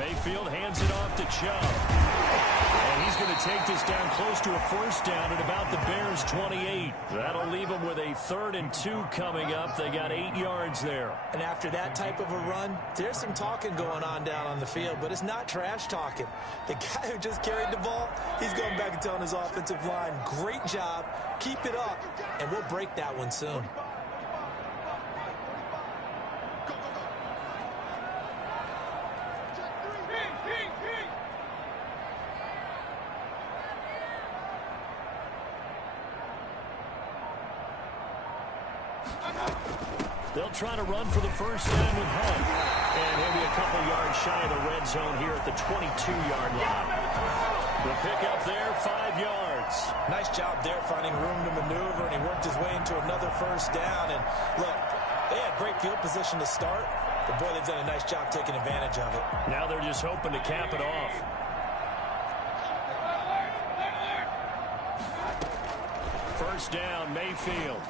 Mayfield hands it off to Chubb. And he's going to take this down close to a first down at about the Bears' 28. That'll leave them with a 3rd and 2 coming up. They got 8 yards there. And after that type of a run, there's some talking going on down on the field, but it's not trash talking. The guy who just carried the ball, he's going back and telling his offensive line, great job, keep it up, and we'll break that one soon. They'll try to run for the first time with Hunt. And he'll be a couple yards shy of the red zone here at the 22-yard line. The pickup there, 5 yards. Nice job there finding room to maneuver, and he worked his way into another first down. And look, they had great field position to start, but boy, they've done a nice job taking advantage of it. Now they're just hoping to cap it off. First down, Mayfield.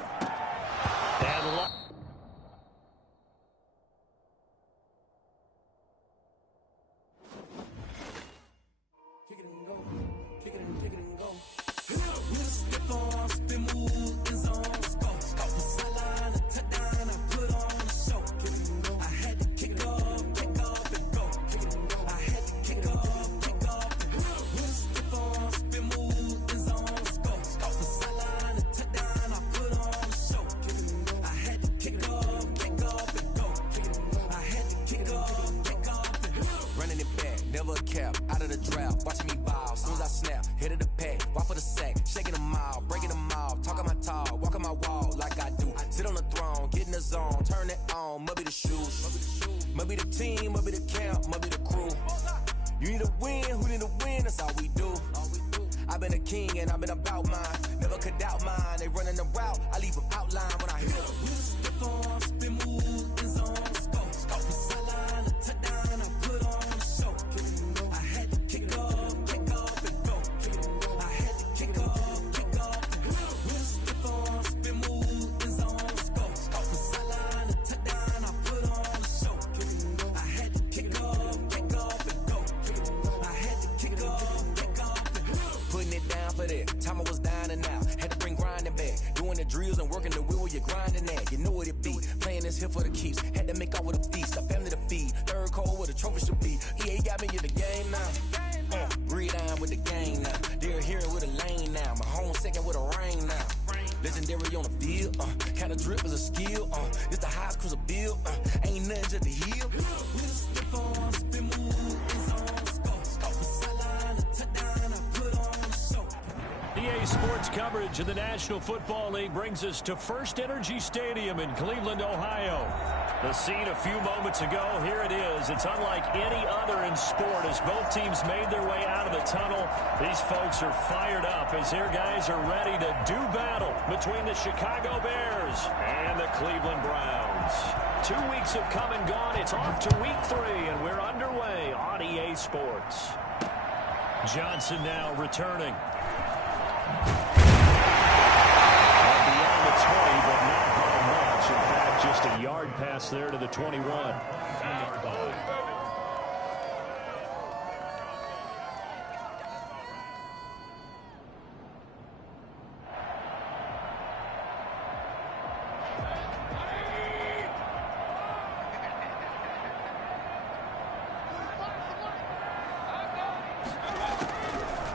And Sports coverage of the National Football League brings us to First Energy Stadium in Cleveland, Ohio. The scene a few moments ago, here it is. It's unlike any other in sport as both teams made their way out of the tunnel. These folks are fired up as their guys are ready to do battle between the Chicago Bears and the Cleveland Browns. 2 weeks have come and gone. It's off to week 3, and we're underway on EA Sports. Johnson now returning. Beyond the 20, but not by much. In fact, just a yard pass there to the 21.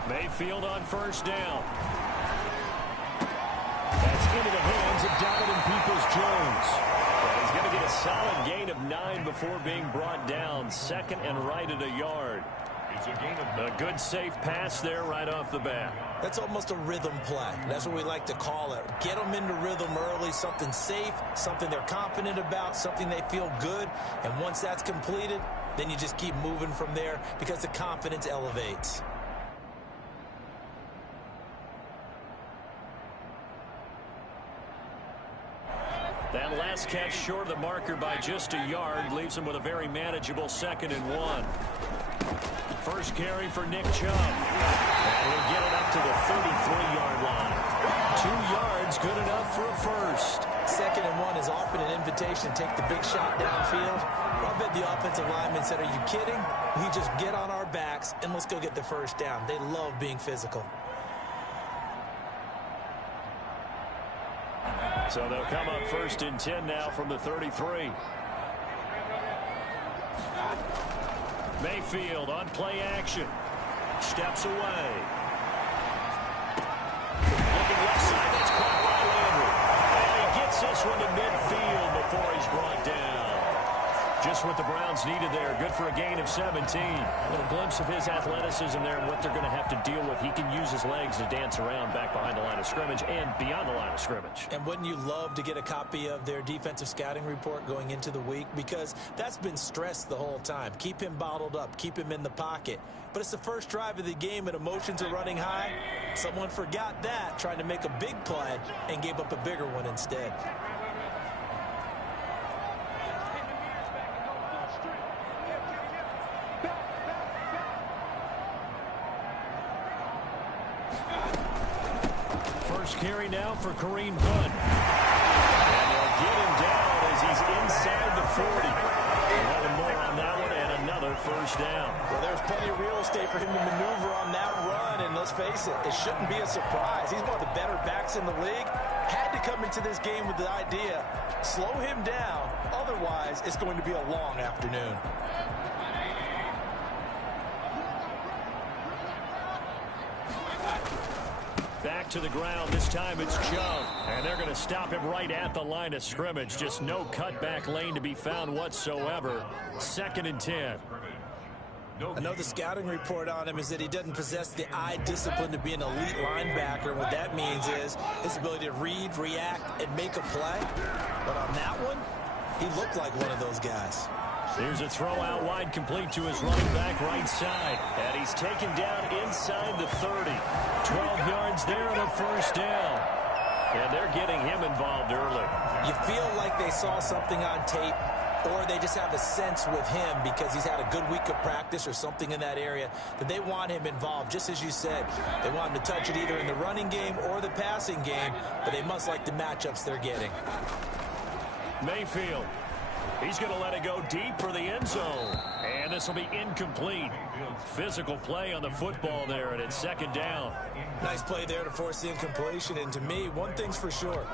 Mayfield on first down. That's into the hands of Donovan Peoples-Jones. He's going to get a solid gain of 9 before being brought down. 2nd and right at a yard. It's a gain of a good safe pass there right off the bat. That's almost a rhythm play. That's what we like to call it. Get them into rhythm early, something safe, something they're confident about, something they feel good. And once that's completed, then you just keep moving from there because the confidence elevates. That last catch short of the marker by just a yard leaves him with a very manageable 2nd and 1. First carry for Nick Chubb. And he'll get it up to the 33-yard line. 2 yards, good enough for a first. 2nd and 1 is often an invitation to take the big shot downfield. I bet the offensive lineman said, are you kidding? We just get on our backs and let's go get the first down. They love being physical. So they'll come up 1st and 10 now from the 33. Mayfield on play action. Steps away. Looking left side. That's caught by Landry. And he gets this one to midfield before he's brought down. Just what the Browns needed there. Good for a gain of 17. A little glimpse of his athleticism there and what they're going to have to deal with. He can use his legs to dance around back behind the line of scrimmage and beyond the line of scrimmage. And wouldn't you love to get a copy of their defensive scouting report going into the week? Because that's been stressed the whole time. Keep him bottled up. Keep him in the pocket. But it's the first drive of the game and emotions are running high. Someone forgot that, trying to make a big play, and gave up a bigger one instead. First carry now for Kareem Hunt. And they'll get him down as he's inside the 40. 11 more on that one and another first down. Well, there's plenty of real estate for him to maneuver on that run, and let's face it, it shouldn't be a surprise. He's one of the better backs in the league. Had to come into this game with the idea, slow him down, otherwise it's going to be a long afternoon. Back to the ground. This time it's Chubb. And they're going to stop him right at the line of scrimmage. Just no cutback lane to be found whatsoever. 2nd and 10. I know the scouting report on him is that he doesn't possess the eye discipline to be an elite linebacker. What that means is his ability to read, react, and make a play. But on that one, he looked like one of those guys. Here's a throw out wide, complete to his running back right side. And he's taken down inside the 30. 12 yards there on a first down. And they're getting him involved early. You feel like they saw something on tape, or they just have a sense with him because he's had a good week of practice or something in that area that they want him involved. Just as you said, they want him to touch it either in the running game or the passing game, but they must like the matchups they're getting. Mayfield. He's going to let it go deep for the end zone. And this will be incomplete. Physical play on the football there, and it's 2nd down. Nice play there to force the incompletion. And to me, one thing's for sure.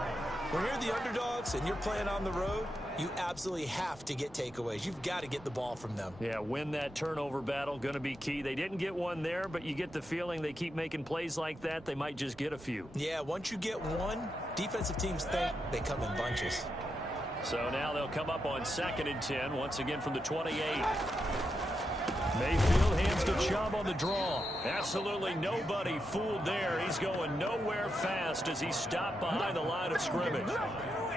When you're the underdogs and you're playing on the road, you absolutely have to get takeaways. You've got to get the ball from them. Yeah, win that turnover battle, going to be key. They didn't get one there, but you get the feeling they keep making plays like that, they might just get a few. Yeah, once you get one, defensive teams think they come in bunches. So now they'll come up on 2nd and 10, once again from the 28. Mayfield hands to Chubb on the draw. Absolutely nobody fooled there. He's going nowhere fast as he's stopped behind the line of scrimmage.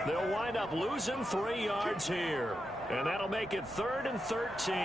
They'll wind up losing 3 yards here. And that'll make it 3rd and 13.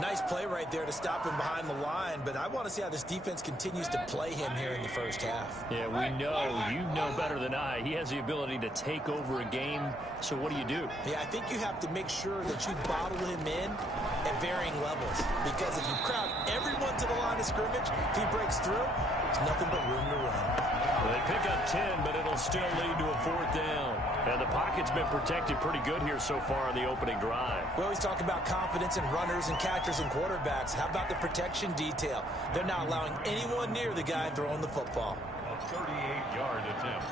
Nice play right there to stop him behind the line, but I want to see how this defense continues to play him here in the first half. Yeah, we know. You know better than I. He has the ability to take over a game, so what do? Yeah, I think you have to make sure that you bottle him in at varying levels, because if you crowd everyone to the line of scrimmage, if he breaks through, there's nothing but room to run. They pick up 10, but it'll still lead to a 4th down. And the pocket's been protected pretty good here so far on the opening drive. We always talk about confidence in runners and catchers and quarterbacks. How about the protection detail? They're not allowing anyone near the guy throwing the football. A 38-yard attempt.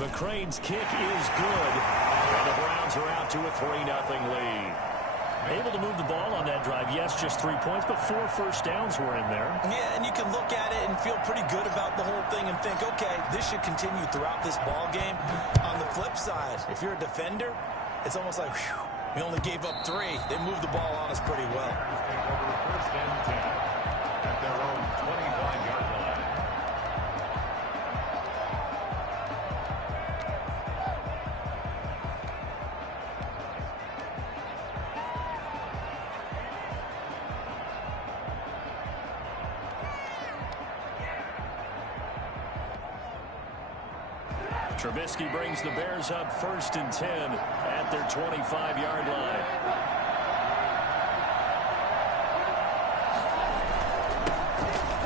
McCrane's kick is good. And the Browns are out to a 3-0 lead. Able to move the ball on that drive. Yes, just 3 points, but 4 first downs were in there. Yeah, and you can look at it and feel pretty good about the whole thing and think, okay, this should continue throughout this ball game. On the flip side, if you're a defender, it's almost like, whew, we only gave up 3. They moved the ball on us pretty well. Take over 1st and 10 at their own 25-yard line. Trubisky brings the Bears up 1st and 10 at their 25-yard line.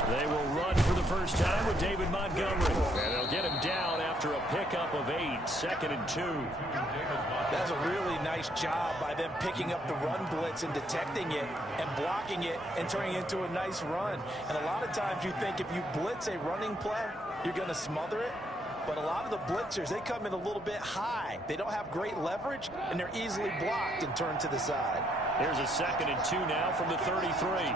They will run for the first time with David Montgomery. And they'll get him down after a pickup of 8, 2nd and 2. That's a really nice job by them picking up the run blitz and detecting it and blocking it and turning it into a nice run. And a lot of times you think if you blitz a running play, you're going to smother it. But a lot of the blitzers, they come in a little bit high. They don't have great leverage, and they're easily blocked and turned to the side. Here's a 2nd and 2 now from the 33.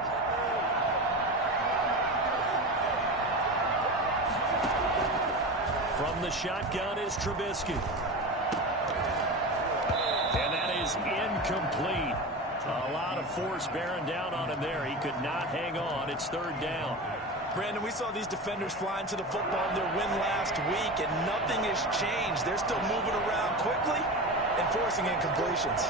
From the shotgun is Trubisky. And that is incomplete. A lot of force bearing down on him there. He could not hang on. It's 3rd down. Brandon, we saw these defenders flying to the football in their win last week, and nothing has changed. They're still moving around quickly and forcing incompletions.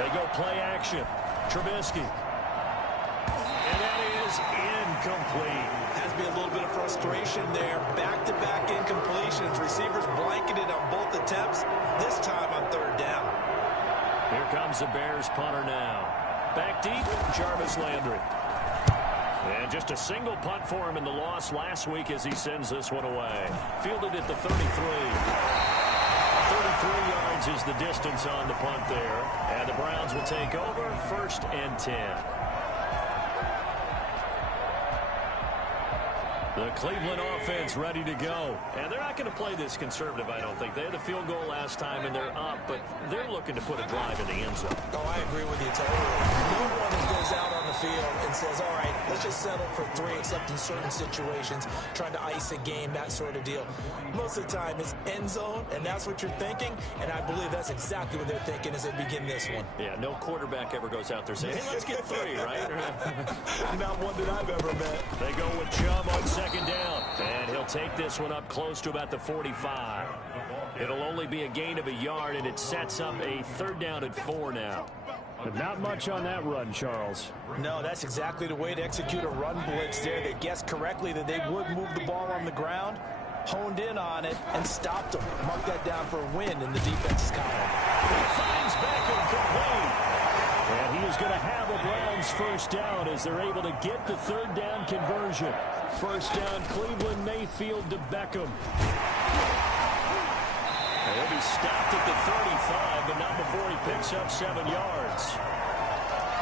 They go play action. Trubisky. And that is incomplete. Has to be a little bit of frustration there. Back-to-back incompletions. Receivers blanketed on both attempts, this time on 3rd down. Here comes the Bears punter now. Back deep, Jarvis Landry. And just a single punt for him in the loss last week as he sends this one away. Fielded at the 33. 33 yards is the distance on the punt there. And the Browns will take over, 1st and 10. The Cleveland offense ready to go. And they're not going to play this conservative, I don't think. They had the field goal last time, and they're up, but they're looking to put a drive in the end zone. Oh, I agree with you totally. No one that goes out on the field and says, all right, let's just settle for 3, except in certain situations, trying to ice a game, that sort of deal. Most of the time, it's end zone, and that's what you're thinking, and I believe that's exactly what they're thinking as they begin this one. Yeah, no quarterback ever goes out there saying, hey, let's get 3, right? Not one that I've ever met. They go with Chubb on 2nd down, and he'll take this one up close to about the 45. It'll only be a gain of a yard, and it sets up a 3rd down at 4 now. But not much on that run, Charles. No, that's exactly the way to execute a run blitz there. They guessed correctly that they would move the ball on the ground, honed in on it, and stopped them. Mark that down for a win in the defense's column. He finds Beckham complete. And he is going to have a Browns 1st down as they're able to get the 3rd down conversion. 1st down, Cleveland, Mayfield to Beckham. And he'll be stopped at the 35, but not before he picks up 7 yards.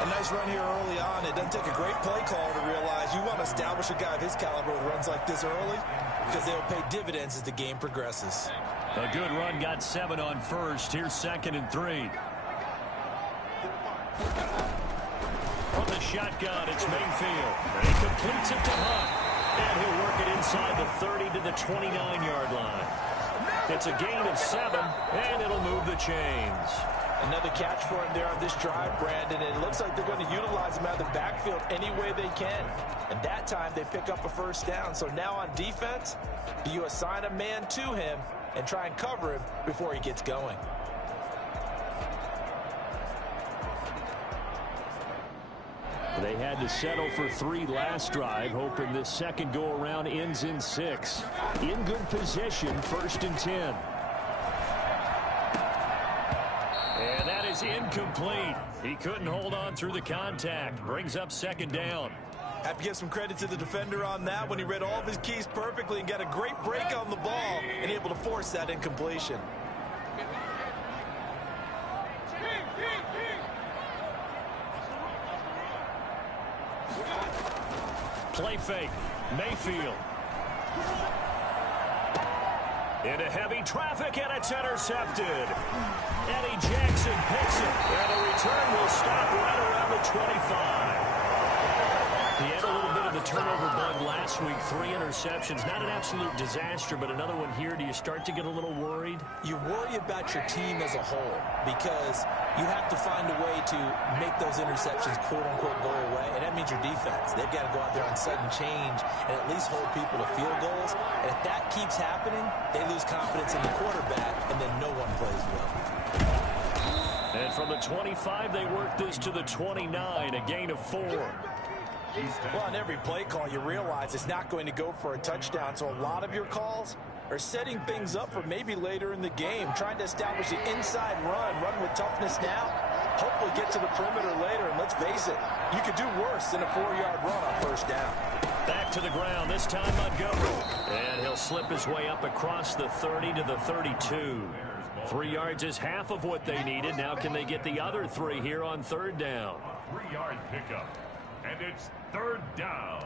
A nice run here early on. It doesn't take a great play caller to realize you want to establish a guy of his caliber with runs like this early because they'll pay dividends as the game progresses. A good run, got 7 on 1st. Here's 2nd and 3. From the shotgun, it's Mayfield. And he completes it to Hunt. And he'll work it inside the 30 to the 29-yard line. It's a gain of 7, and it'll move the chains. Another catch for him there on this drive, Brandon. And it looks like they're going to utilize him out of the backfield any way they can. And that time they pick up a 1st down. So now on defense, do you assign a man to him and try and cover him before he gets going? They had to settle for 3 last drive, hoping this second go-around ends in 6. In good position, 1st and 10. And that is incomplete. He couldn't hold on through the contact. Brings up 2nd down. Have to give some credit to the defender on that when he read all of his keys perfectly and got a great break on the ball and able to force that incompletion. Play fake. Mayfield. Into heavy traffic, and it's intercepted. Eddie Jackson picks it, and the return will stop right around the 25. He had a little bit of the turnover bug last week, 3 interceptions. Not an absolute disaster, but another one here. Do you start to get a little worried? You worry about your team as a whole because you have to find a way to make those interceptions, quote-unquote, go away, and that means your defense. They've got to go out there on sudden change and at least hold people to field goals. And if that keeps happening, they lose confidence in the quarterback, and then no one plays well. And from the 25, they work this to the 29, a gain of 4. Well, on every play call, you realize it's not going to go for a touchdown, so a lot of your calls are setting things up for maybe later in the game, trying to establish the inside run with toughness now, hopefully get to the perimeter later. And let's face it, you could do worse than a 4-yard run on first down. Back to the ground, this time Montgomery. And he'll slip his way up across the 30 to the 32. 3 yards is half of what they needed. Now can they get the other 3 here on third down? 3-yard pickup. And it's third down.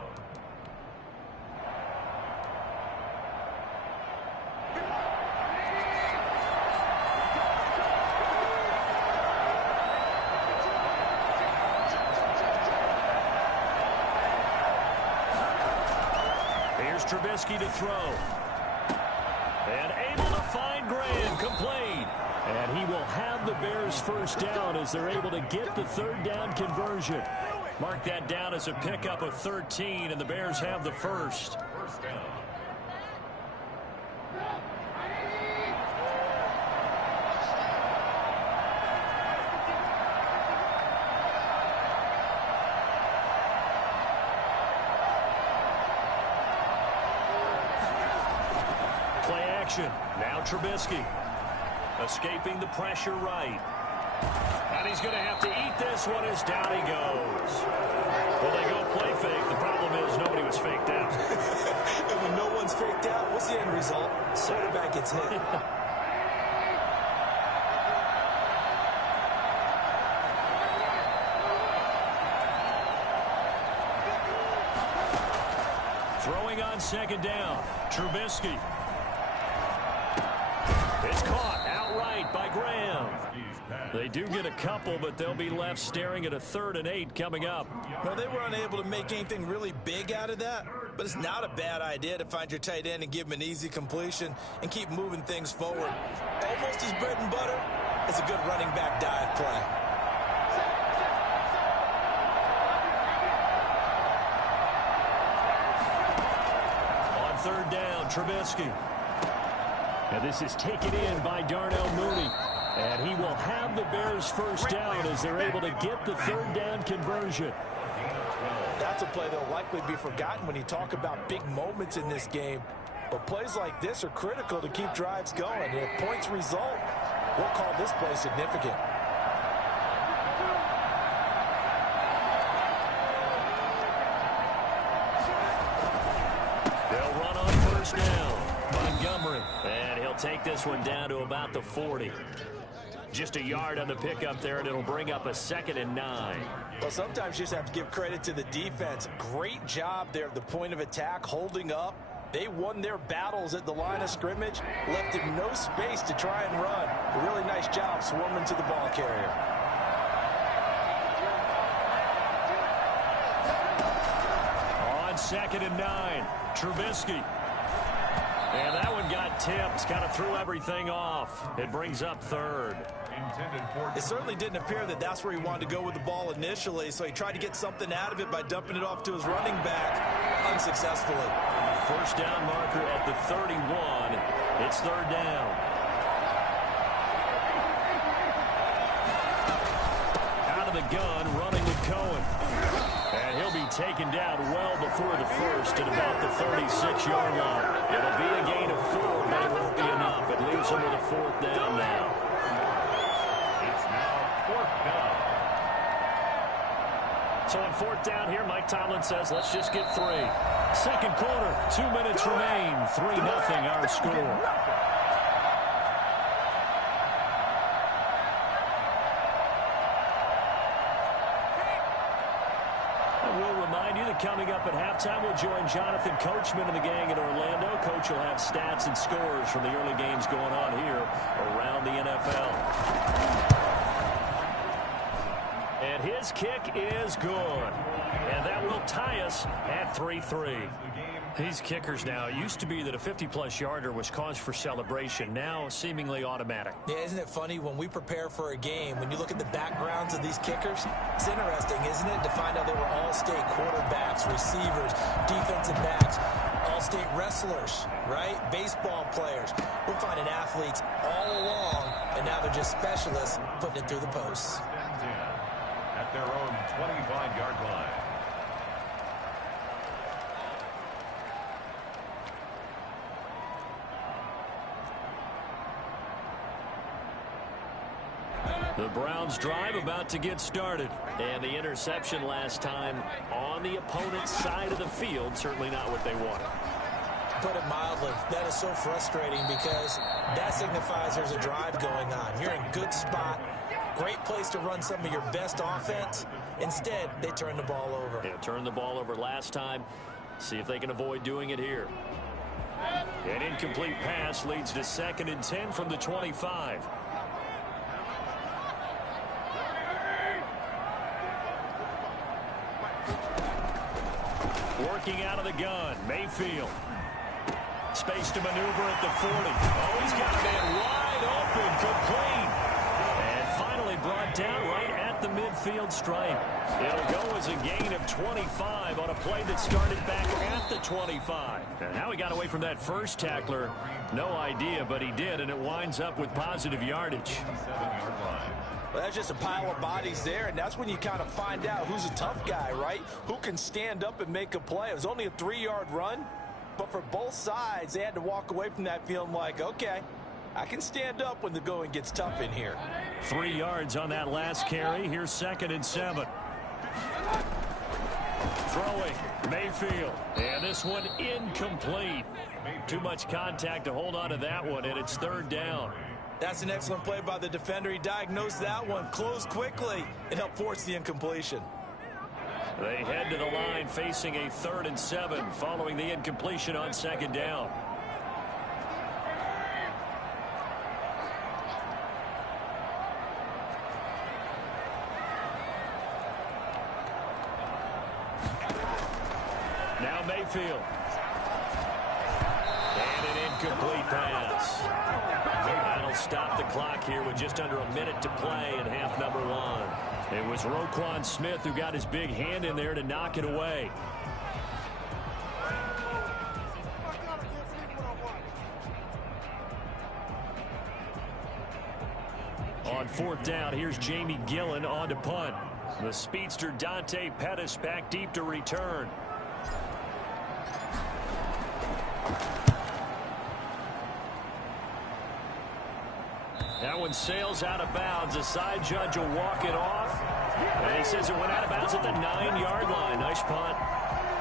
Here's Trubisky to throw. And able to find Graham, complete. And he will have the Bears first down as they're able to get the third down conversion. Mark that down as a pickup of 13, and the Bears have the first. First down. Play action. Now Trubisky. Escaping the pressure right. And he's going to have to eat this one as down he goes. Well, they go play fake. The problem is nobody was faked out. And when no one's faked out, what's the end result? Quarterback gets hit. Throwing on second down. Trubisky. It's caught outright by Graham. They do get a couple, but they'll be left staring at a 3rd and 8 coming up. Well, they were unable to make anything really big out of that, but it's not a bad idea to find your tight end and give him an easy completion and keep moving things forward. Almost his bread and butter. It's a good running back dive play. On third down, Trubisky. And this is taken in by Darnell Mooney. And he will have the Bears first down as they're able to get the third down conversion. That's a play that will likely be forgotten when you talk about big moments in this game. But plays like this are critical to keep drives going. And if points result, we'll call this play significant. They'll run on first down. Montgomery. And he'll take this one down to about the 40. Just a yard on the pickup there, and it'll bring up a 2nd and 9. Well, sometimes you just have to give credit to the defense. Great job there at the point of attack, holding up. They won their battles at the line of scrimmage, left him no space to try and run. A really nice job swarming to the ball carrier. On 2nd and 9, Trubisky. And that one got tipped, kind of threw everything off. It brings up 3rd. It certainly didn't appear that that's where he wanted to go with the ball initially, so he tried to get something out of it by dumping it off to his running back unsuccessfully. First down marker at the 31. It's third down. Out of the gun, running with Cohen. And he'll be taken down well before the first at about the 36-yard line. It'll be a gain of 4, but it won't be enough. It leaves him with a 4th down now. It's now 4th down. So on 4th down here, Mike Tomlin says, let's just get 3. Second quarter, 2 minutes remain. 3-0 our score. Coming up at halftime, we'll join Jonathan Coachman and the gang in Orlando. Coach will have stats and scores from the early games going on here around the NFL. And his kick is good. And that will tie us at 3-3. These kickers now, it used to be that a 50-plus yarder was cause for celebration. Now, seemingly automatic. Yeah, isn't it funny when we prepare for a game, when you look at the backgrounds of these kickers, it's interesting, isn't it, to find out they were all-state quarterbacks, receivers, defensive backs, all-state wrestlers, right? Baseball players. We're finding athletes all along, and now they're just specialists putting it through the posts. At their own 25-yard line. The Browns drive about to get started. And the interception last time on the opponent's side of the field, certainly not what they wanted. Put it mildly, that is so frustrating because that signifies there's a drive going on. You're in a good spot, great place to run some of your best offense. Instead, they turn the ball over. Yeah, turned the ball over last time. See if they can avoid doing it here. An incomplete pass leads to 2nd and 10 from the 25. Working out of the gun, Mayfield. Space to maneuver at the 40. Oh, he's got a man wide open, complete. And finally brought down right at the midfield stripe. It'll go as a gain of 25 on a play that started back at the 25. And how he got away from that first tackler, no idea, but he did, and it winds up with positive yardage. Well, that's just a pile of bodies there, and that's when you kind of find out who's a tough guy, right? Who can stand up and make a play. It was only a 3-yard run. But for both sides, they had to walk away from that feeling like, okay, I can stand up when the going gets tough in here. 3 yards on that last carry. Here's 2nd and 7. Throwing, Mayfield. And this one incomplete. Too much contact to hold on to that one, and it's 3rd down. That's an excellent play by the defender. He diagnosed that one, closed quickly, and helped force the incompletion. They head to the line facing a 3rd and 7 following the incompletion on 2nd down. Now Mayfield. And an incomplete pass. That'll stop the clock here with just under a minute to play in half number 1. It was Roquan Smith who got his big hand in there to knock it away. On 4th down, here's Jamie Gillen on to punt. The speedster Dante Pettis back deep to return. That one sails out of bounds. The side judge will walk it off. And he says it went out of bounds at the 9-yard line. Nice punt.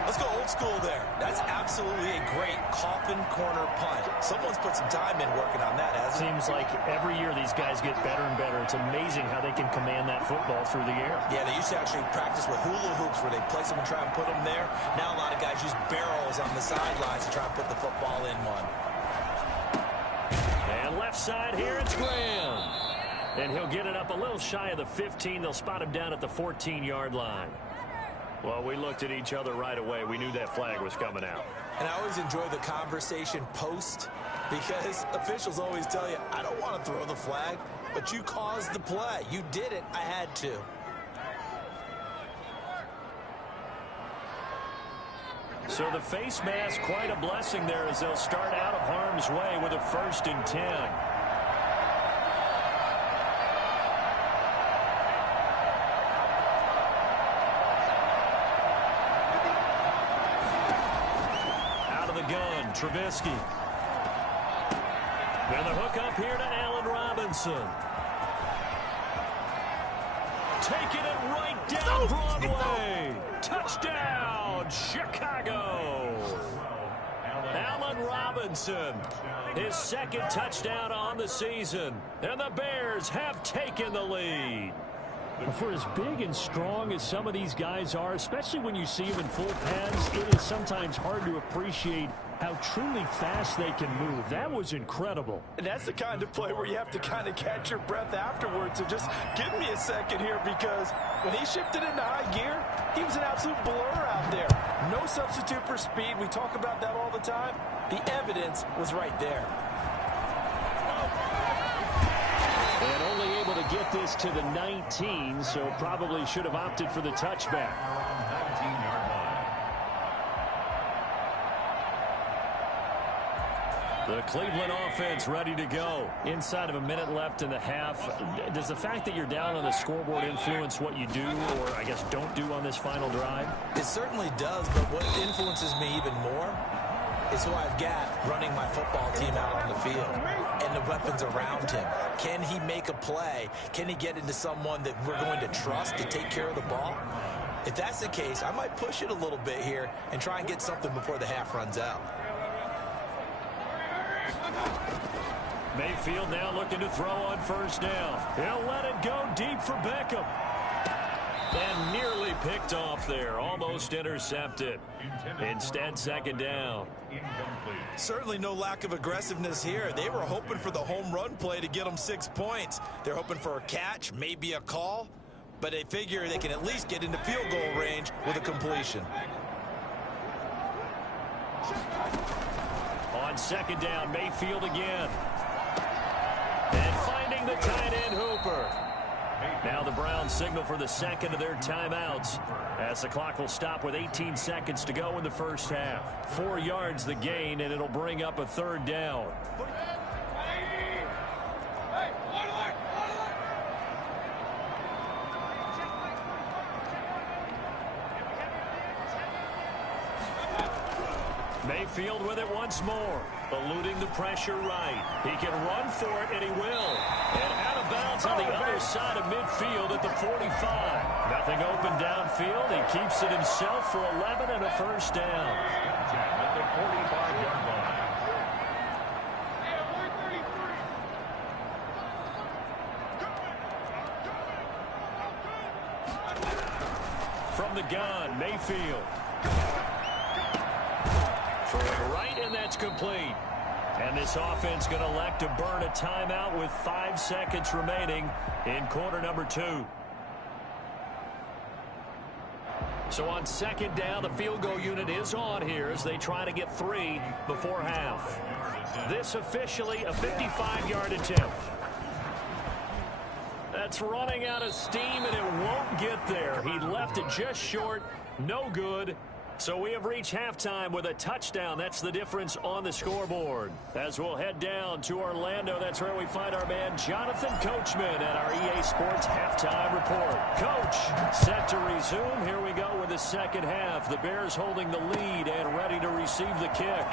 Let's go old school there. That's absolutely a great coffin corner punt. Someone's put some time in working on that, hasn't it? Seems like every year these guys get better and better. It's amazing how they can command that football through the air. Yeah, they used to actually practice with hula hoops where they place them and try and put them there. Now a lot of guys use barrels on the sidelines to try and put the football in one. And left side here, it's Graham. And he'll get it up a little shy of the 15. They'll spot him down at the 14-yard line. Well, we looked at each other right away. We knew that flag was coming out. And I always enjoy the conversation post because officials always tell you, I don't want to throw the flag, but you caused the play. You did it. I had to. So the face mask, quite a blessing there as they'll start out of harm's way with a 1st and 10. Trubisky. And the hook up here to Allen Robinson. Taking it right down Broadway. Touchdown, Chicago. Allen Robinson, his 2nd touchdown on the season. And the Bears have taken the lead. For as big and strong as some of these guys are, especially when you see them in full pads, it is sometimes hard to appreciate how truly fast they can move. That was incredible. And that's the kind of play where you have to kind of catch your breath afterwards. So just give me a second here because when he shifted into high gear, he was an absolute blur out there. No substitute for speed. We talk about that all the time. The evidence was right there. And only able to get this to the 19, so probably should have opted for the touchback. The Cleveland offense ready to go. Inside of a minute left in the half. Does the fact that you're down on the scoreboard influence what you do, or I guess don't do on this final drive? It certainly does, but what influences me even more is who I've got running my football team out on the field. And the weapons around him. Can he make a play? Can he get into someone that we're going to trust to take care of the ball? If that's the case, I might push it a little bit here and try and get something before the half runs out. Mayfield now looking to throw on first down. He'll let it go deep for Beckham. And nearly picked off there. Almost intercepted. Instead, second down. Certainly no lack of aggressiveness here. They were hoping for the home run play to get them 6 points. They're hoping for a catch, maybe a call. But they figure they can at least get into field goal range with a completion. On second down, Mayfield again. And finding the tight end, Hooper. Now the Browns signal for the second of their timeouts as the clock will stop with 18 seconds to go in the first half. 4 yards the gain, and it'll bring up a third down. Mayfield with it once more, eluding the pressure right. He can run for it, and he will. And out of bounds on the other side of midfield at the 45. Nothing open downfield. He keeps it himself for 11 and a first down. At the 45-yard line. From the gun, Mayfield. Throwing right, and that's complete. And this offense going to elect to burn a timeout with 5 seconds remaining in quarter number 2. So on second down, the field goal unit is on here as they try to get 3 before half. This officially a 55-yard attempt. That's running out of steam, and it won't get there. He left it just short. No good. So we have reached halftime with a touchdown. That's the difference on the scoreboard. As we'll head down to Orlando, that's where we find our man Jonathan Coachman at our EA Sports Halftime Report. Coach, set to resume. Here we go with the second half. The Bears holding the lead and ready to receive the kick.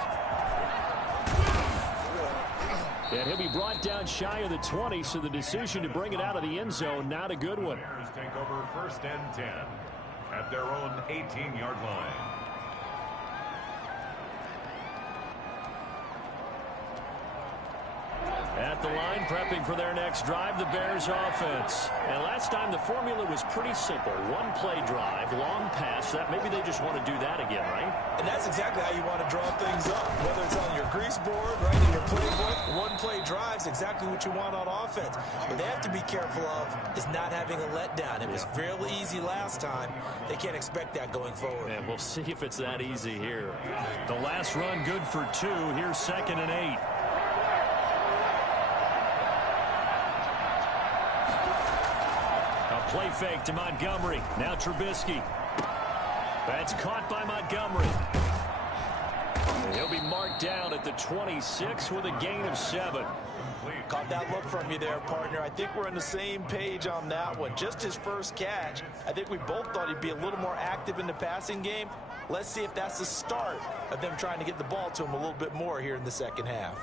And he'll be brought down shy of the 20, so the decision to bring it out of the end zone, not a good one. Bears take over first and 10 at their own 18-yard line. At the line, prepping for their next drive, the Bears offense. And last time, the formula was pretty simple. One play drive, long pass. That maybe they just want to do that again, right? And that's exactly how you want to draw things up. Whether it's on your grease board, right, in your playbook, one play drive is exactly what you want on offense. What they have to be careful of is not having a letdown. It was fairly easy last time. They can't expect that going forward. And we'll see if it's that easy here. The last run good for 2. Here's second and 8. Play fake to Montgomery. Now Trubisky. That's caught by Montgomery. And he'll be marked down at the 26 with a gain of 7. Caught that look from you there, partner. I think we're on the same page on that one. Just his first catch. I think we both thought he'd be a little more active in the passing game. Let's see if that's the start of them trying to get the ball to him a little bit more here in the second half.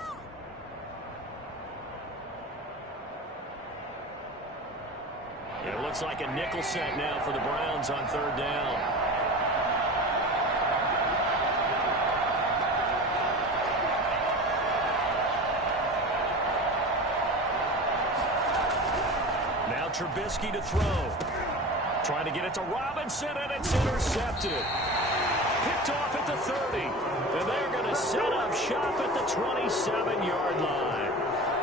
It looks like a nickel set now for the Browns on third down. Now Trubisky to throw. Trying to get it to Robinson, and it's intercepted. Picked off at the 30. And they're going to set up shop at the 27-yard line.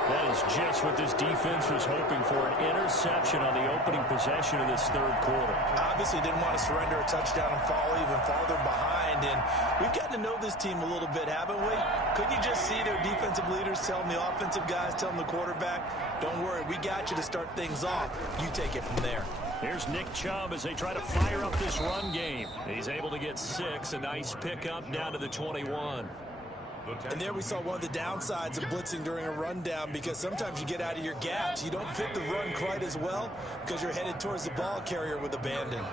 That is just what this defense was hoping for, an interception on the opening possession of this third quarter. Obviously didn't want to surrender a touchdown and fall even farther behind, and we've gotten to know this team a little bit, haven't we? Couldn't you just see their defensive leaders telling the offensive guys, telling the quarterback, don't worry, we got you to start things off. You take it from there. Here's Nick Chubb as they try to fire up this run game. He's able to get 6, a nice pickup down to the 21. And there we saw one of the downsides of blitzing during a rundown, because sometimes you get out of your gaps. You don't fit the run quite as well because you're headed towards the ball carrier with abandon.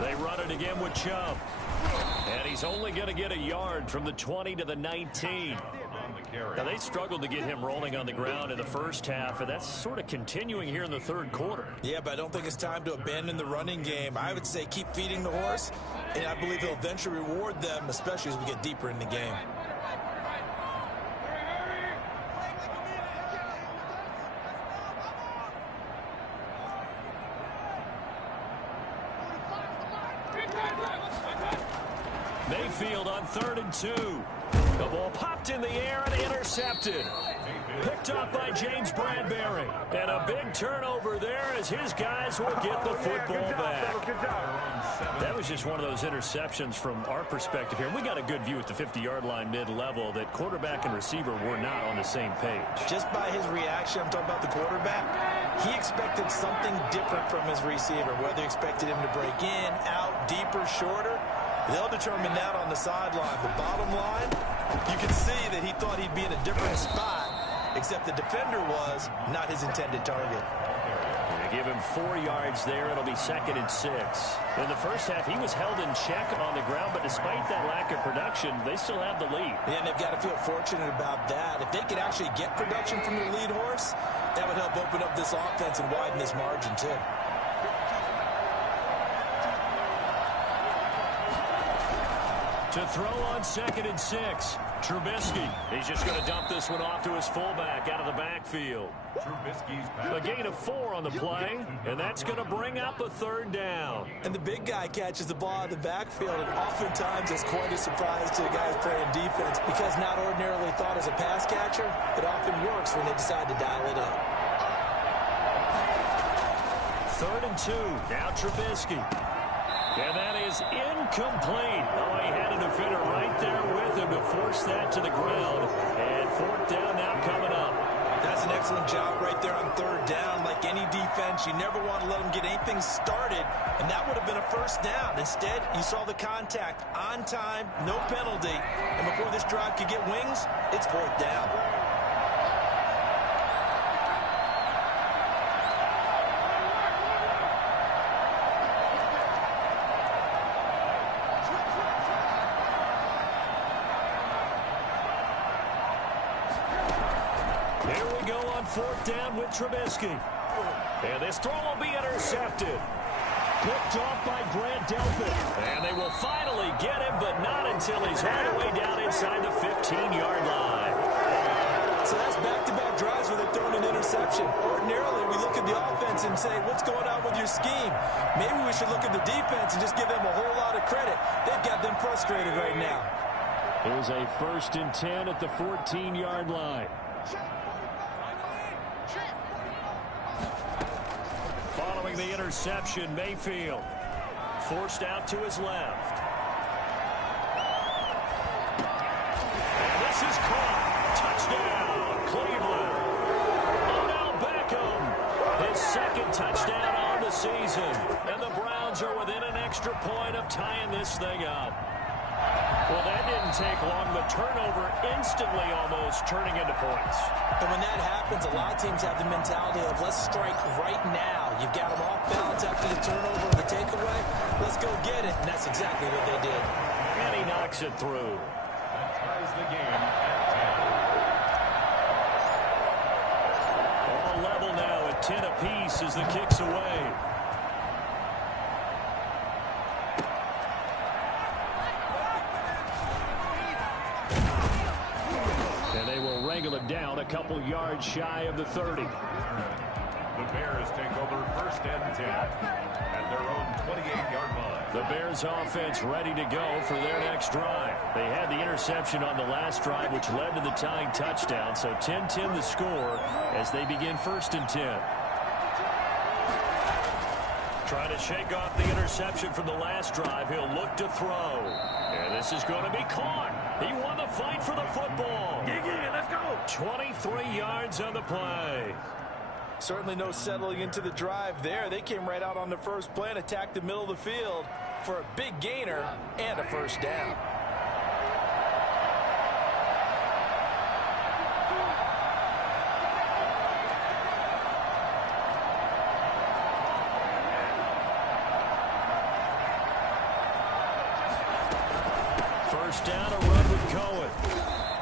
They run it again with Chubb. And he's only going to get a yard from the 20 to the 19. Now, they struggled to get him rolling on the ground in the first half, and that's sort of continuing here in the third quarter. Yeah, but I don't think it's time to abandon the running game. I would say keep feeding the horse, and I believe he'll eventually reward them, especially as we get deeper in the game. Mayfield on 3rd and 2. The ball popped in the air and intercepted. Picked off by James Bradbury. And a big turnover there as his guys will get the football back. That was just one of those interceptions from our perspective here. We got a good view at the 50-yard line mid-level that quarterback and receiver were not on the same page. Just by his reaction, I'm talking about the quarterback, he expected something different from his receiver, whether he expected him to break in, out, deeper, shorter. They'll determine that on the sideline. The bottom line, you can see that he thought he'd be in a different spot, except the defender was not his intended target. They give him 4 yards there. It'll be 2nd and 6. In the first half, he was held in check on the ground, but despite that lack of production, they still have the lead. And they've got to feel fortunate about that. If they could actually get production from their lead horse, that would help open up this offense and widen this margin, too. To throw on 2nd and 6, Trubisky. He's just going to dump this one off to his fullback out of the backfield. A gain of 4 on the play, and that's going to bring up a 3rd down. And the big guy catches the ball out of the backfield, and oftentimes it's quite a surprise to the guys playing defense because not ordinarily thought as a pass catcher, it often works when they decide to dial it up. 3rd and 2, now Trubisky. And that is incomplete. Oh, he had a defender right there with him to force that to the ground. And 4th down now coming up. That's an excellent job right there on 3rd down. Like any defense, you never want to let them get anything started, and that would have been a 1st down. Instead, you saw the contact on time, no penalty, and before this drive could get wings, it's 4th down. Here we go on 4th down with Trubisky. And this throw will be intercepted. Picked off by Grant Delpit. And they will finally get him, but not until he's all the way down inside the 15-yard line. So that's back-to-back drives where they're throwing an interception. Ordinarily, we look at the offense and say, what's going on with your scheme? Maybe we should look at the defense and just give them a whole lot of credit. They've got them frustrated right now. Here's a 1st and 10 at the 14-yard line. Following the interception, Mayfield forced out to his left. And this is caught. Touchdown, Cleveland. Odell Beckham, his 2nd touchdown on the season. And the Browns are within an extra point of tying this thing up. Well, that didn't take long. The turnover instantly almost turning into points. And when that happens, a lot of teams have the mentality of let's strike right now. You've got them off balance after the turnover or the takeaway. Let's go get it. And that's exactly what they did. And he knocks it through. That ties the game at 10. All level now at 10 apiece as the kick's away. And they will wrangle him down a couple yards shy of the 30. The Bears take over 1st and 10 at their own 28-yard line. The Bears offense ready to go for their next drive. They had the interception on the last drive, which led to the tying touchdown. So 10-10 the score as they begin 1st and 10. Trying to shake off the interception from the last drive. He'll look to throw. And this is going to be caught. He won the fight for the football. Let's go. 23 yards on the play. Certainly no settling into the drive there. They came right out on the first play and attacked the middle of the field for a big gainer and a 1st down. first down, a run with Cohen.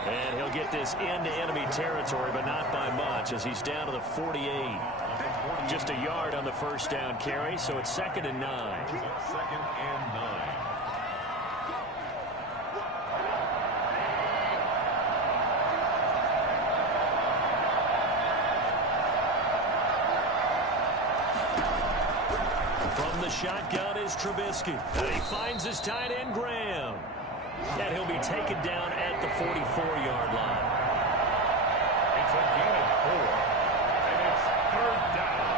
And he'll get this into enemy territory, but not by much, as he's down to the 48. Just a yard on the first down carry, so it's 2nd and 9. 2nd and 9. From the shotgun is Trubisky. And he finds his tight end, Graham. And he'll be taken down at the 44-yard line. It's a gain of 4. And it's 3rd down.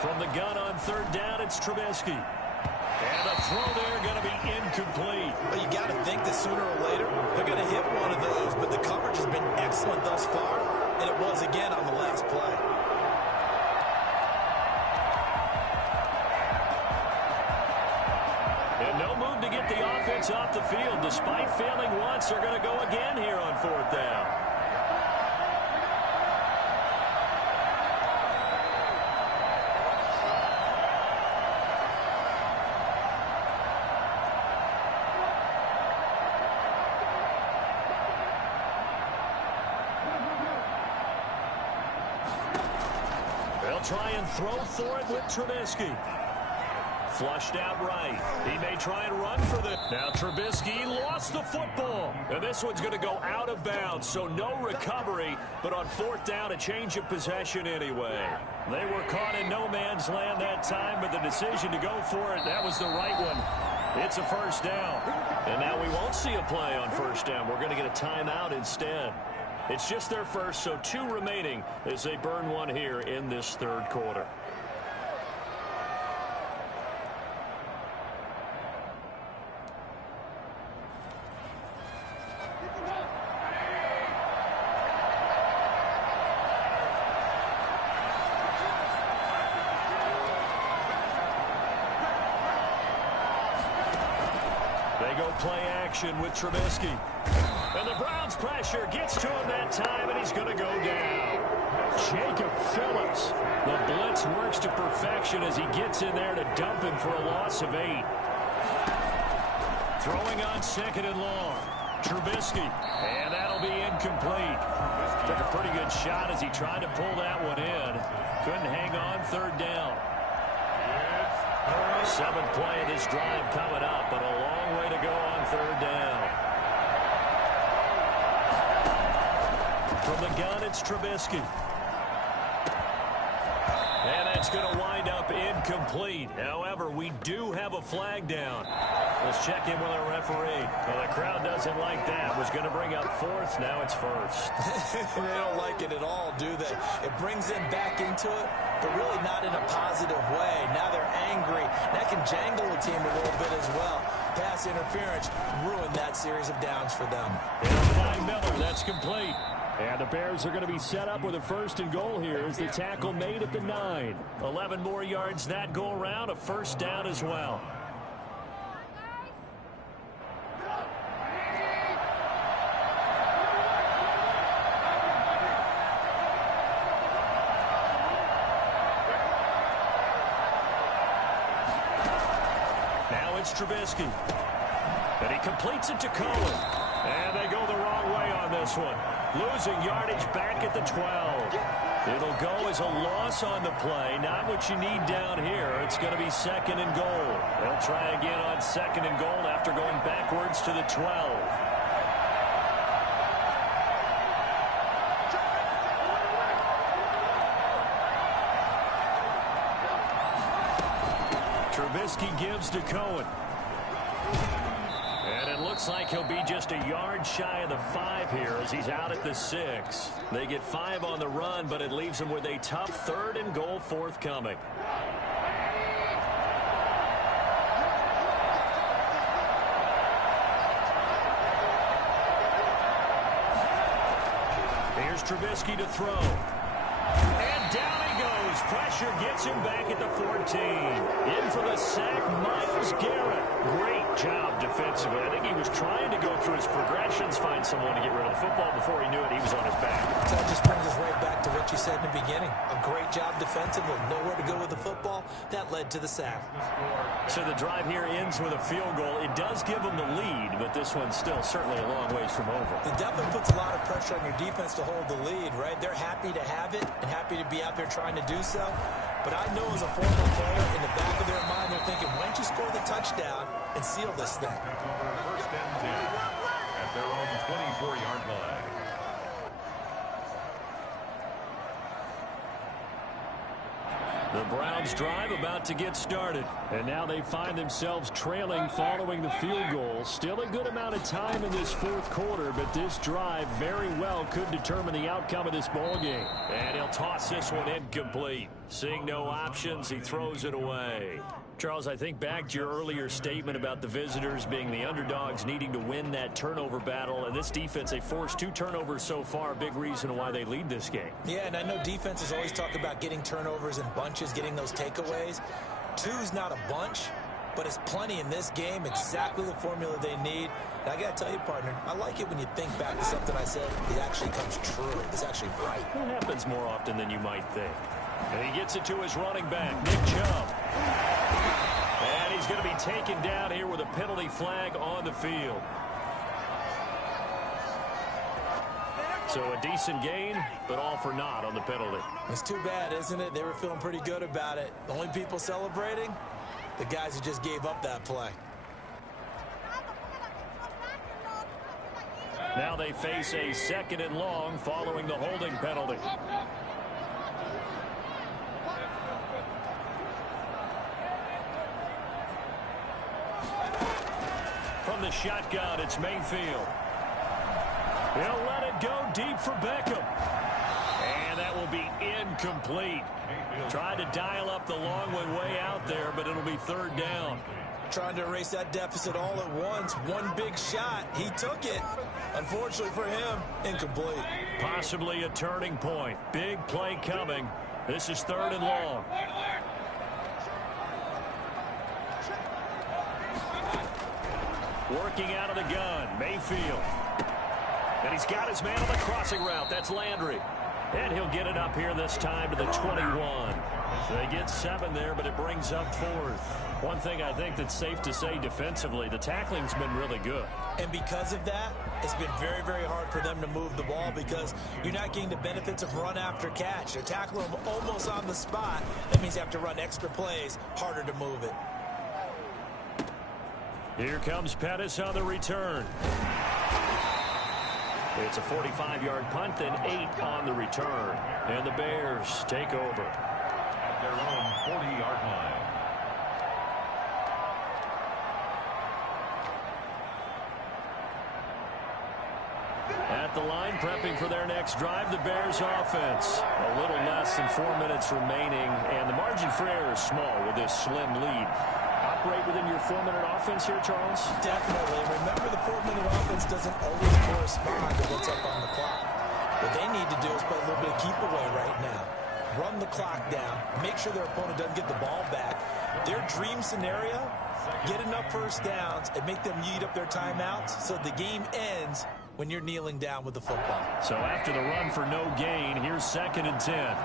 From the gun on 3rd down, it's Trubisky. And the throw there going to be incomplete. Well, you got to think that sooner or later they're going to hit one of those, but the coverage has been excellent thus far, and it was again on the last play. And no move to get the offense off the field. Despite failing once, they're going to go again here on 4th down. Try and throw for it with Trubisky. Flushed out right. He may try and run for this. Now Trubisky lost the football. And this one's going to go out of bounds, so no recovery. But on 4th down, a change of possession anyway. They were caught in no man's land that time, but the decision to go for it, that was the right one. It's a first down. And now we won't see a play on first down. We're going to get a timeout instead. It's just their first, so 2 remaining as they burn one here in this 3rd quarter. They go play action with Trubisky. And the Browns pressure gets to him that time, and he's going to go down. Jacob Phillips. The blitz works to perfection as he gets in there to dump him for a loss of 8. Throwing on 2nd and long. Trubisky. And that'll be incomplete. Took a pretty good shot as he tried to pull that one in. Couldn't hang on 3rd down. 7th play of this drive coming up, but a long way to go on 3rd down. From the gun, it's Trubisky. And that's going to wind up incomplete. However, we do have a flag down. Let's check in with our referee. Well, the crowd doesn't like that. Was going to bring up 4th. Now it's 1st. They don't like it at all, do they? It brings them back into it, but really not in a positive way. Now they're angry. That can jangle the team a little bit as well. Pass interference ruined that series of downs for them. They'll find Miller. That's complete. And the Bears are going to be set up with a 1st and goal here as the tackle made at the 9. 11 more yards that go around, a first down as well. Now it's Trubisky. And he completes it to Cohen. And they go the wrong way on this one. Losing yardage back at the 12. It'll go as a loss on the play. Not what you need down here. It's going to be 2nd and goal. They'll try again on 2nd and goal after going backwards to the 12. Trubisky gives to Cohen. And it looks like he'll be just a yard shy of the 5 here as he's out at the 6. They get 5 on the run, but it leaves them with a tough 3rd and goal forthcoming. Here's Trubisky to throw. And down he goes. Pressure gets him back at the 14. In for the sack, Myles Garrett. Great job defensively. I think he was trying to go through his progressions, find someone to get rid of the football. Before he knew it, he was on his back. So that just brings us right back to what what you said in the beginning. A great job defensively. Nowhere to go with the football. That led to the sack. So the drive here ends with a field goal. It does give them the lead, but this one's still certainly a long ways from over. It definitely puts a lot of pressure on your defense to hold the lead, right? They're happy to have it and happy to be out there trying to do so. But I know as a former player, in the back of their mind, they're thinking, why don't you score the touchdown and seal this thing? First and 10 at their own 24-yard line. The Browns drive about to get started. And now they find themselves trailing following the field goal. Still a good amount of time in this fourth quarter, but this drive very well could determine the outcome of this ball game. And he'll toss this one incomplete. Seeing no options, he throws it away. Charles, I think back to your earlier statement about the visitors being the underdogs needing to win that turnover battle. And this defense, they forced 2 turnovers so far. Big reason why they lead this game. Yeah, and I know defenses always talk about getting turnovers in bunches, getting those takeaways. 2's not a bunch, but it's plenty in this game. Exactly the formula they need. And I got to tell you, partner, I like it when you think back to something I said. It actually comes true. It's actually right. It happens more often than you might think. And he gets it to his running back, Nick Chubb. And he's going to be taken down here with a penalty flag on the field. So a decent gain, but all for naught on the penalty. It's too bad, isn't it? They were feeling pretty good about it. The only people celebrating, the guys who just gave up that play. Now they face a 2nd and long following the holding penalty. From the shotgun, it's Mayfield. He'll let it go deep for Beckham. And that will be incomplete. Tried to dial up the long way out there, but it'll be 3rd down. Trying to erase that deficit all at once. One big shot. He took it. Unfortunately for him, incomplete. Possibly a turning point. Big play coming. This is 3rd and long. Working out of the gun, Mayfield. And he's got his man on the crossing route. That's Landry. And he'll get it up here this time to the 21. They get 7 there, but it brings up 4th. One thing I think that's safe to say defensively, the tackling's been really good. And because of that, it's been very, very hard for them to move the ball because you're not getting the benefits of run after catch. They're tackling them almost on the spot. That means you have to run extra plays, harder to move it. Here comes Pettis on the return. It's a 45-yard punt and 8 on the return. And the Bears take over. At their own 40-yard line. At the line, prepping for their next drive, the Bears offense. A little less than 4 minutes remaining, and the margin for error is small with this slim lead. Operate within your 4-minute offense here, Charles? Definitely. Remember, the 4-minute offense doesn't always correspond to what's up on the clock. What they need to do is play a little bit of keep away right now. Run the clock down. Make sure their opponent doesn't get the ball back. Their dream scenario, get enough first downs and make them eat up their timeouts so the game ends when you're kneeling down with the football. So after the run for no gain, here's 2nd and 10.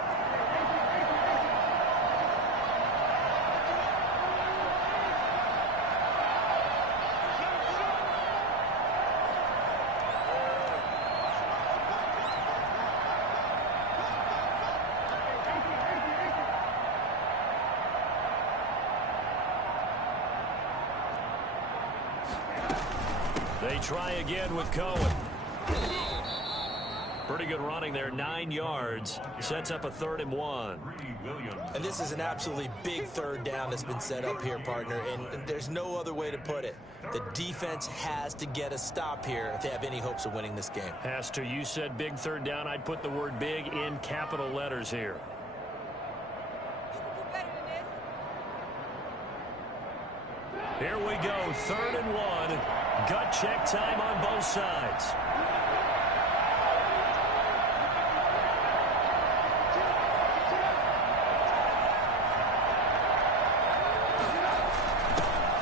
They try again with Cohen. Pretty good running there, 9 yards. Sets up a 3rd and 1. And this is an absolutely big 3rd down that's been set up here, partner, and there's no other way to put it. The defense has to get a stop here if they have any hopes of winning this game. Has to. You said big 3rd down. I'd put the word big in capital letters here. Here we go, 3rd and 1. Gut check time on both sides.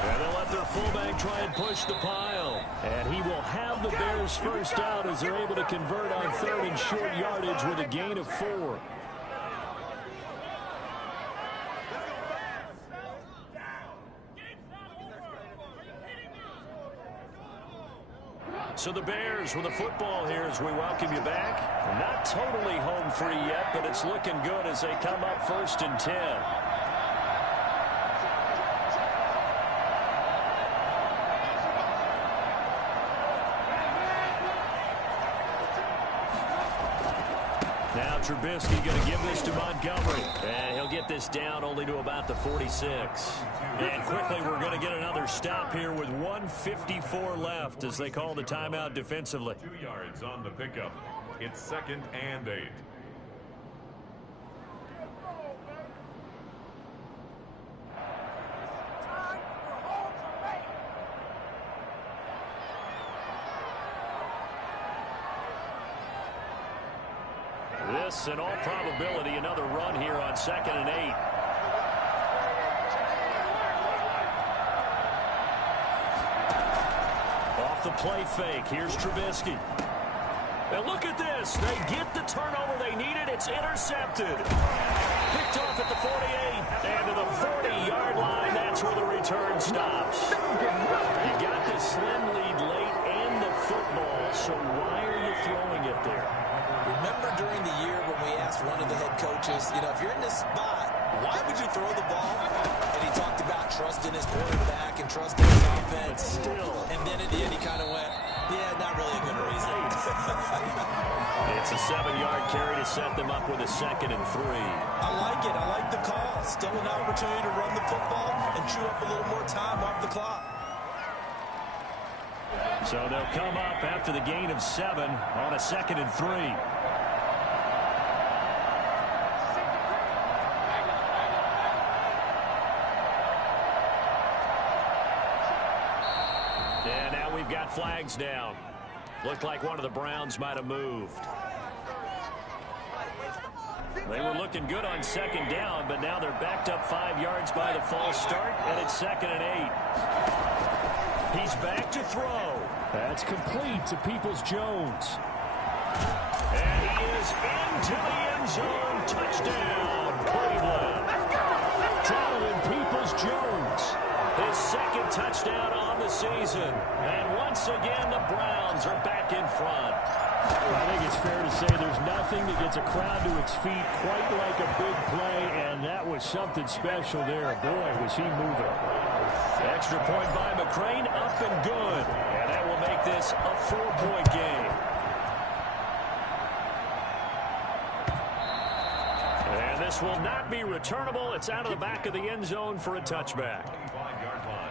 And they'll let their fullback try and push the pile. And he will have the Bears first out as they're able to convert on third and short yardage with a gain of 4. So the Bears with the football here as we welcome you back. Not totally home free yet, but it's looking good as they come up first and 10. Now Trubisky going to give this to Montgomery. And he'll get this down only to about the 46. And quickly we're going to get another stop here with 1:54 left as they call the timeout defensively. 2 yards on the pickup. It's 2nd and 8. This, in all probability, another run here on 2nd and 8. Off the play fake. Here's Trubisky. And look at this. They get the turnover they needed. It's intercepted. Picked off at the 48. And to the 40-yard line, that's where the return stops. You got the slim lead late and the football, so why are you throwing it there? Remember during the year when we asked one of the head coaches, if you're in this spot, why would you throw the ball? And he talked about trusting his quarterback and trusting his offense. But still. And then at the end, he kind of went, yeah, not really a good reason. It's a 7-yard carry to set them up with a 2nd and 3. I like it. I like the call. Still an opportunity to run the football and chew up a little more time off the clock. So they'll come up after the gain of 7 on a 2nd and 3. And now we've got flags down. Looked like one of the Browns might have moved. They were looking good on 2nd down, but now they're backed up 5 yards by the false start, and it's 2nd and 8. He's back to throw. That's complete to Peoples-Jones. And he is into the end zone. Touchdown, Cleveland. Donovan Peoples-Jones. His 2nd touchdown on the season. And once again, the Browns are back in front. I think it's fair to say there's nothing that gets a crowd to its feet quite like a big play, and that was something special there. Boy, was he moving. Extra point by McCrane, up and good. And that will make this a 4-point game. And this will not be returnable. It's out of the back of the end zone for a touchback. 25-yard line.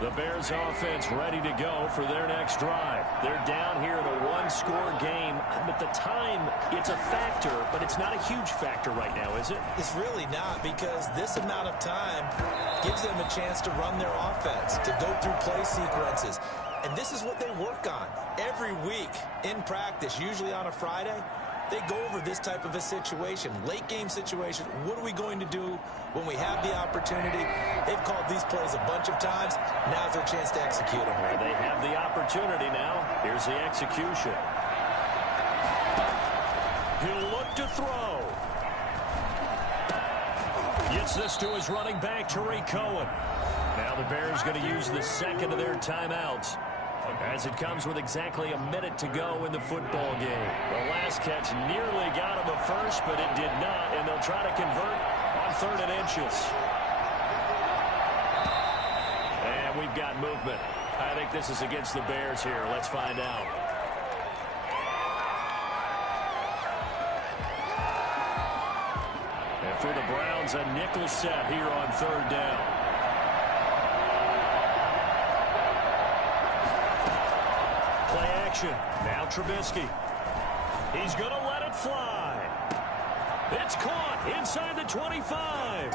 The Bears offense ready to go for their next drive. They're down here in a 1-score game. At the time, it's a factor, but it's not a huge factor right now, is it? It's really not, because this amount of time gives them a chance to run their offense, to go through play sequences. And this is what they work on every week in practice, usually on a Friday. They go over this type of a situation, late game situation. What are we going to do when we have the opportunity? They've called these plays a bunch of times. Now's their chance to execute them. Well, they have the opportunity now. Here's the execution. He'll look to throw. Gets this to his running back, Tariq Cohen. Now the Bears going to use the 2nd of their timeouts, as it comes with exactly a minute to go in the football game. The last catch nearly got him a first, but it did not, and they'll try to convert on 3rd and inches. And we've got movement. I think this is against the Bears here. Let's find out. And for the Browns, a nickel set here on 3rd down. Now Trubisky. He's going to let it fly. It's caught inside the 25.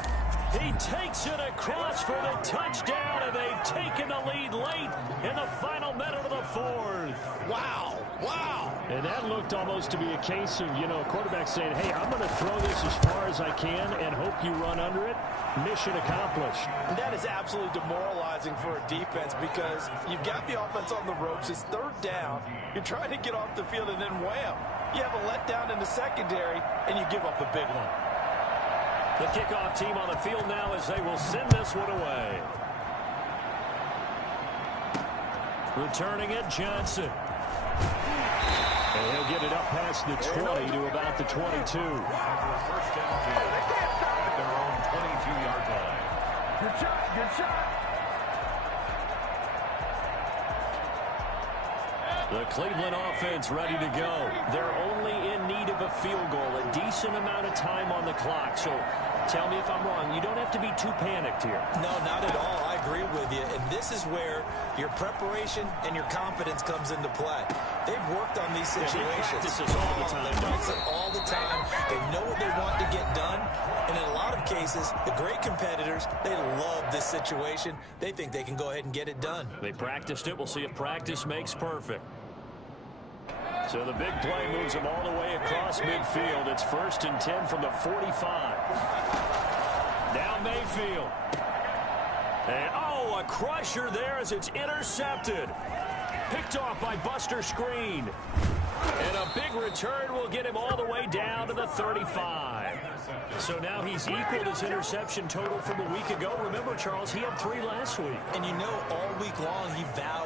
He takes it across for the touchdown, and they've taken the lead late in the final minute of the 4th. Wow. Wow. And that looked almost to be a case of, a quarterback saying, hey, I'm going to throw this as far as I can and hope you run under it. Mission accomplished. And that is absolutely demoralizing for a defense because you've got the offense on the ropes. It's third down. You're trying to get off the field, and then wham, you have a letdown in the secondary, and you give up a big one. The kickoff team on the field now as they will send this one away. Returning it, Johnson. And he'll get it up past the 20 to about the 22. First and 10 at their own 22-yard line. Good shot, good shot. The Cleveland offense ready to go. They're only in need of a field goal, a decent amount of time on the clock. So tell me if I'm wrong. You don't have to be too panicked here. No, not at all. I agree with you. And this is where your preparation and your confidence comes into play. They've worked on these situations. They practice this all the time. They practice it all the time. They know what they want to get done. And in a lot of cases, the great competitors, they love this situation. They think they can go ahead and get it done. They practiced it. We'll see if practice makes perfect. So the big play moves them all the way across midfield. It's 1st and 10 from the 45. Now Mayfield. And, a crusher there as it's intercepted. Picked off by Buster Screen. And a big return will get him all the way down to the 35. So now he's equaled his interception total from a week ago. Remember, Charles, he had 3 last week. And all week long he vowed